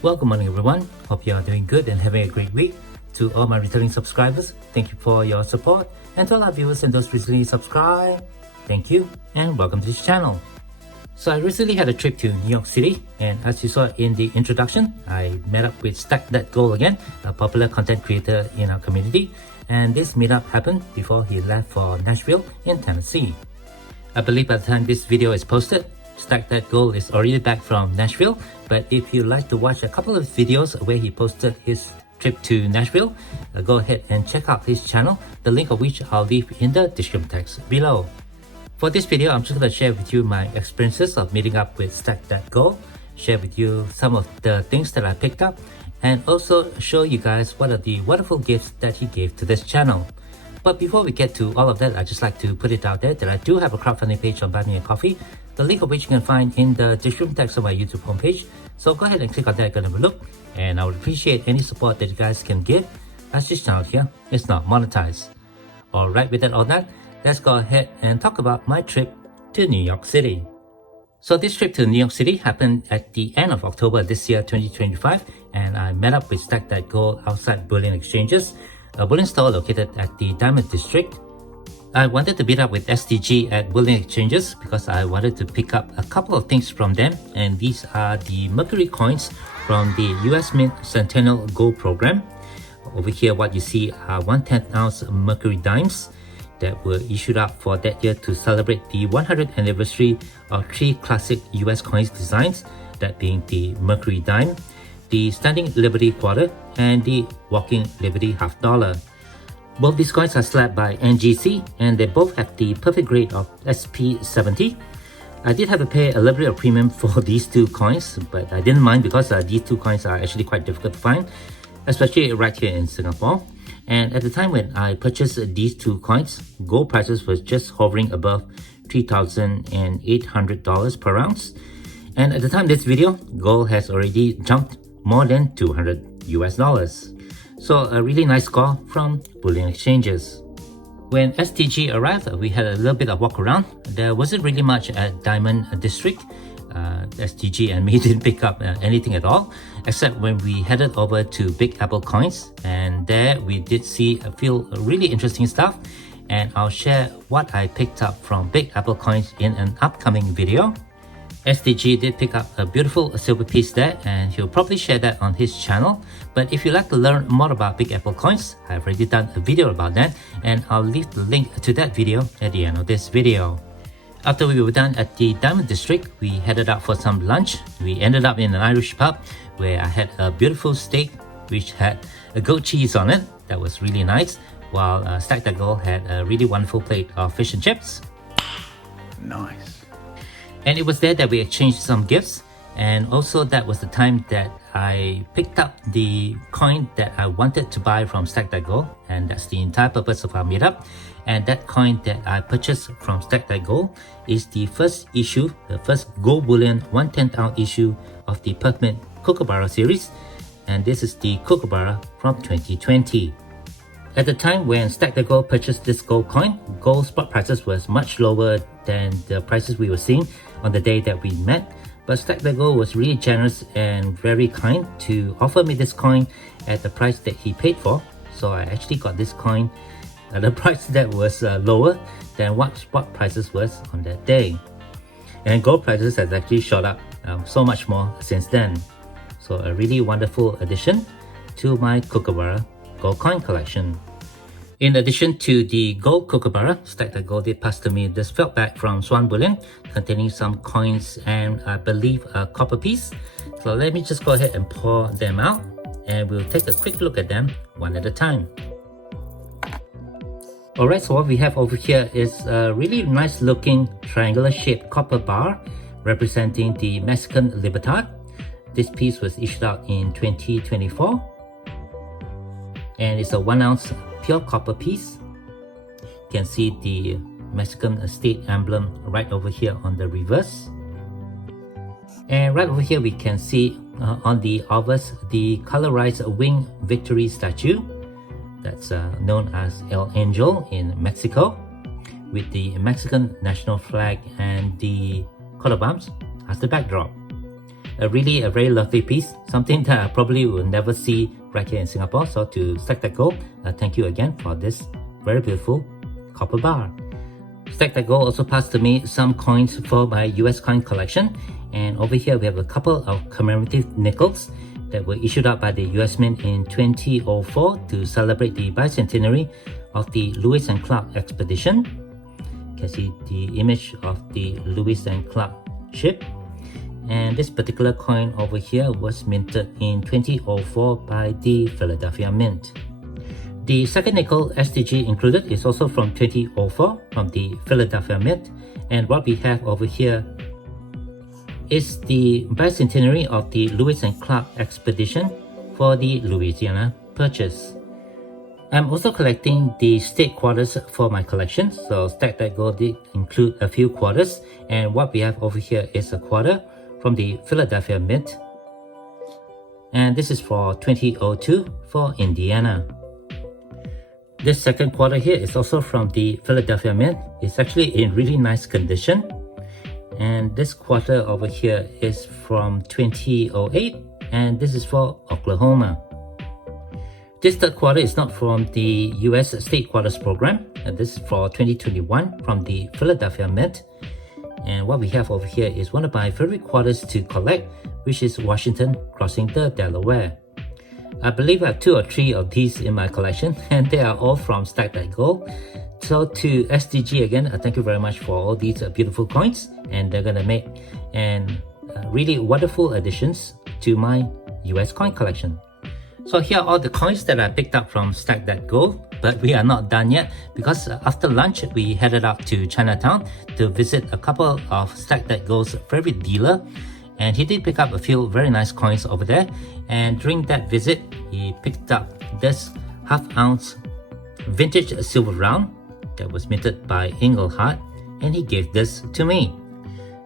Well, good morning everyone. Hope you are doing good and having a great week. To all my returning subscribers, thank you for your support. And to all our viewers and those recently subscribed, thank you and welcome to this channel. So I recently had a trip to New York City, and as you saw in the introduction, I met up with Stack That Goal again, a popular content creator in our community, and this meetup happened before he left for Nashville in Tennessee. I believe by the time this video is posted, Stack That Goal is already back from Nashville, but if you'd like to watch a couple of videos where he posted his trip to Nashville, go ahead and check out his channel, the link of which I'll leave in the description text below. For this video, I'm just going to share with you my experiences of meeting up with Stack That Goal, share with you some of the things that I picked up, and also show you guys what are the wonderful gifts that he gave to this channel. But before we get to all of that, I'd just like to put it out there that I do have a crowdfunding page on Buy Me a Coffee, the link of which you can find in the description text of my YouTube homepage. So go ahead and click on that and have a look, and I would appreciate any support that you guys can give, as this channel here is not monetized. Alright, with that all that, let's go ahead and talk about my trip to New York City. So this trip to New York City happened at the end of October this year, 2025, and I met up with Stack That Goal outside Bullion Exchanges, a bullion store located at the Diamond District. I wanted to meet up with STG at Bullion Exchanges because I wanted to pick up a couple of things from them, and these are the Mercury coins from the US Mint Centennial Gold Program. Over here what you see are 1/10 ounce Mercury dimes that were issued out for that year to celebrate the 100th anniversary of three classic US coins designs, that being the Mercury dime, the Standing Liberty quarter, and the Walking Liberty half dollar. Both these coins are slabbed by NGC, and they both have the perfect grade of SP70. I did have to pay a little bit of premium for these two coins, but I didn't mind because these two coins are actually quite difficult to find, especially right here in Singapore. And at the time when I purchased these two coins, gold prices was just hovering above $3,800 per ounce. And at the time of this video, gold has already jumped more than $200 US. So a really nice score from Bullion Exchanges. When STG arrived, we had a little bit of walk around. There wasn't really much at Diamond District. STG and me didn't pick up anything at all, except when we headed over to Big Apple Coins, and there we did see a few really interesting stuff, and I'll share what I picked up from Big Apple Coins in an upcoming video. STG did pick up a beautiful silver piece there, and he'll probably share that on his channel. But if you'd like to learn more about Big Apple Coins, I've already done a video about that, and I'll leave the link to that video at the end of this video. After we were done at the Diamond District, we headed out for some lunch. We ended up in an Irish pub where I had a beautiful steak which had a goat cheese on it. That was really nice, while Stack That Goal had a really wonderful plate of fish and chips. Nice. And it was there that we exchanged some gifts, and also that was the time that I picked up the coin that I wanted to buy from Stack That Goal, and that's the entire purpose of our meetup. And that coin that I purchased from Stack That Goal is the first issue, the first gold bullion 1/10 ounce issue of the Pub Kookaburra series, and this is the Kookaburra from 2020. At the time when Stack That Goal purchased this gold coin, gold spot prices was much lower than the prices we were seeing on the day that we met, but Stack That Goal was really generous and very kind to offer me this coin at the price that he paid for. So I actually got this coin at a price that was lower than what spot prices was on that day. And gold prices has actually shot up so much more since then. So a really wonderful addition to my Kookaburra gold coin collection. In addition to the gold Kookaburra, Stack That Goal did pass to me this felt bag from Swan Bullion containing some coins and I believe a copper piece. So let me just go ahead and pour them out, and we'll take a quick look at them one at a time. Alright, so what we have over here is a really nice looking triangular shaped copper bar representing the Mexican Libertad. This piece was issued out in 2024, and it's a 1 ounce pure copper piece. You can see the Mexican state emblem right over here on the reverse. And right over here we can see on the obverse the colorized wing victory statue that's known as El Angel in Mexico, with the Mexican national flag and the coat of arms as the backdrop. Really a very lovely piece, something that I probably will never see right here in Singapore. So to Stack That Gold, thank you again for this very beautiful copper bar. Stack That Gold also passed to me some coins for my US coin collection, and over here we have a couple of commemorative nickels that were issued out by the US Mint in 2004 to celebrate the bicentenary of the Lewis and Clark expedition. You can see the image of the Lewis and Clark ship. And this particular coin over here was minted in 2004 by the Philadelphia Mint. The second nickel STG included is also from 2004 from the Philadelphia Mint, and what we have over here is the bicentenary of the Lewis and Clark expedition for the Louisiana Purchase. I'm also collecting the state quarters for my collection, so Stack That Gold did include a few quarters, and what we have over here is a quarter from the Philadelphia Mint, and this is for 2002 for Indiana. This second quarter here is also from the Philadelphia Mint. It's actually in really nice condition, and this quarter over here is from 2008, and this is for Oklahoma. This third quarter is not from the US State Quarters Program, and this is for 2021 from the Philadelphia Mint. And what we have over here is one of my favorite quarters to collect, which is Washington crossing the Delaware. I believe I have 2 or 3 of these in my collection, and they are all from Stack That Gold. So to SDG again, thank you very much for all these beautiful coins, and they're gonna make really wonderful additions to my US coin collection. So here are all the coins that I picked up from Stack That Gold, but we are not done yet, because after lunch we headed out to Chinatown to visit a couple of Stack That Gold's favorite dealer, and he did pick up a few very nice coins over there. And during that visit, he picked up this half-ounce vintage silver round that was minted by Engelhard, and he gave this to me.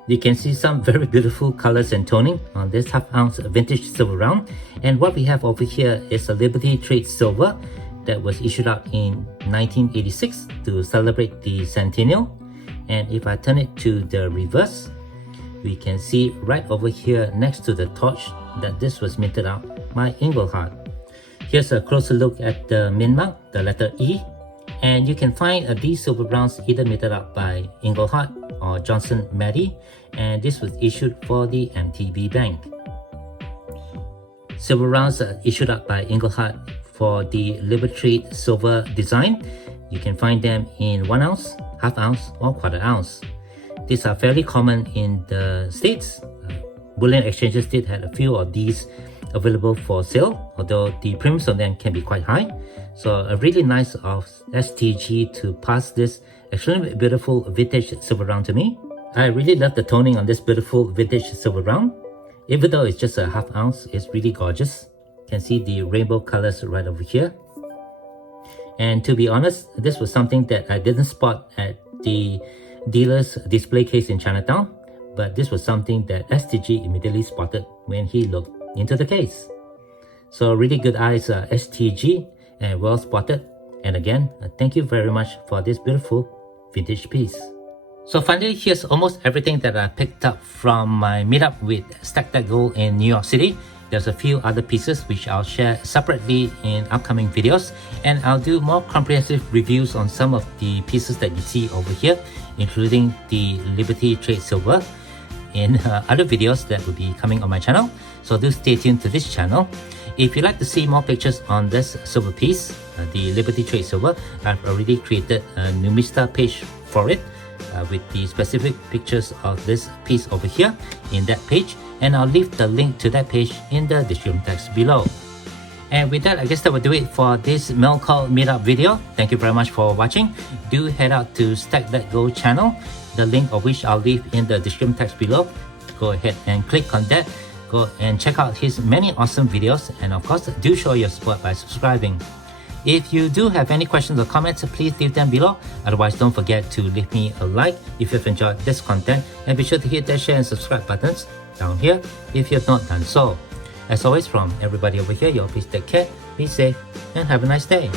You can see some very beautiful colors and toning on this half-ounce vintage silver round. And what we have over here is a Liberty Trade silver that was issued out in 1986 to celebrate the centennial. And if I turn it to the reverse, we can see right over here next to the torch that this was minted out by Engelhard. Here's a closer look at the mint mark, the letter E, and you can find these silver rounds either minted out by Engelhard or Johnson Matthey, and this was issued for the MTB Bank. Silver rounds issued out by Engelhard for the Liberty silver design. You can find them in 1 ounce, half ounce, or quarter ounce. These are fairly common in the States. Bullion Exchanges did have a few of these available for sale, although the premiums on them can be quite high. So a really nice of STG to pass this extremely beautiful vintage silver round to me. I really love the toning on this beautiful vintage silver round. Even though it's just a half ounce, it's really gorgeous. You can see the rainbow colors right over here. And to be honest, this was something that I didn't spot at the dealer's display case in Chinatown, but this was something that STG immediately spotted when he looked into the case. So really good eyes, STG, and well spotted. And again, thank you very much for this beautiful vintage piece. So finally, here's almost everything that I picked up from my meetup with Stack That Gold in New York City. There's a few other pieces which I'll share separately in upcoming videos, and I'll do more comprehensive reviews on some of the pieces that you see over here, including the Liberty Trade Silver, in other videos that will be coming on my channel. So do stay tuned to this channel. If you'd like to see more pictures on this silver piece, the Liberty Trade Silver, I've already created a Numista page for it with the specific pictures of this piece over here in that page, and I'll leave the link to that page in the description text below. And with that, I guess that will do it for this Mel Call Meetup video. Thank you very much for watching. Do head out to Stack That Gold channel, the link of which I'll leave in the description text below. Go ahead and click on that. Go and check out his many awesome videos, and of course, do show your support by subscribing. If you do have any questions or comments, please leave them below. Otherwise, don't forget to leave me a like if you've enjoyed this content, and be sure to hit that share and subscribe buttons down here if you have not done so. As always, from everybody over here, y'all please take care, be safe, and have a nice day.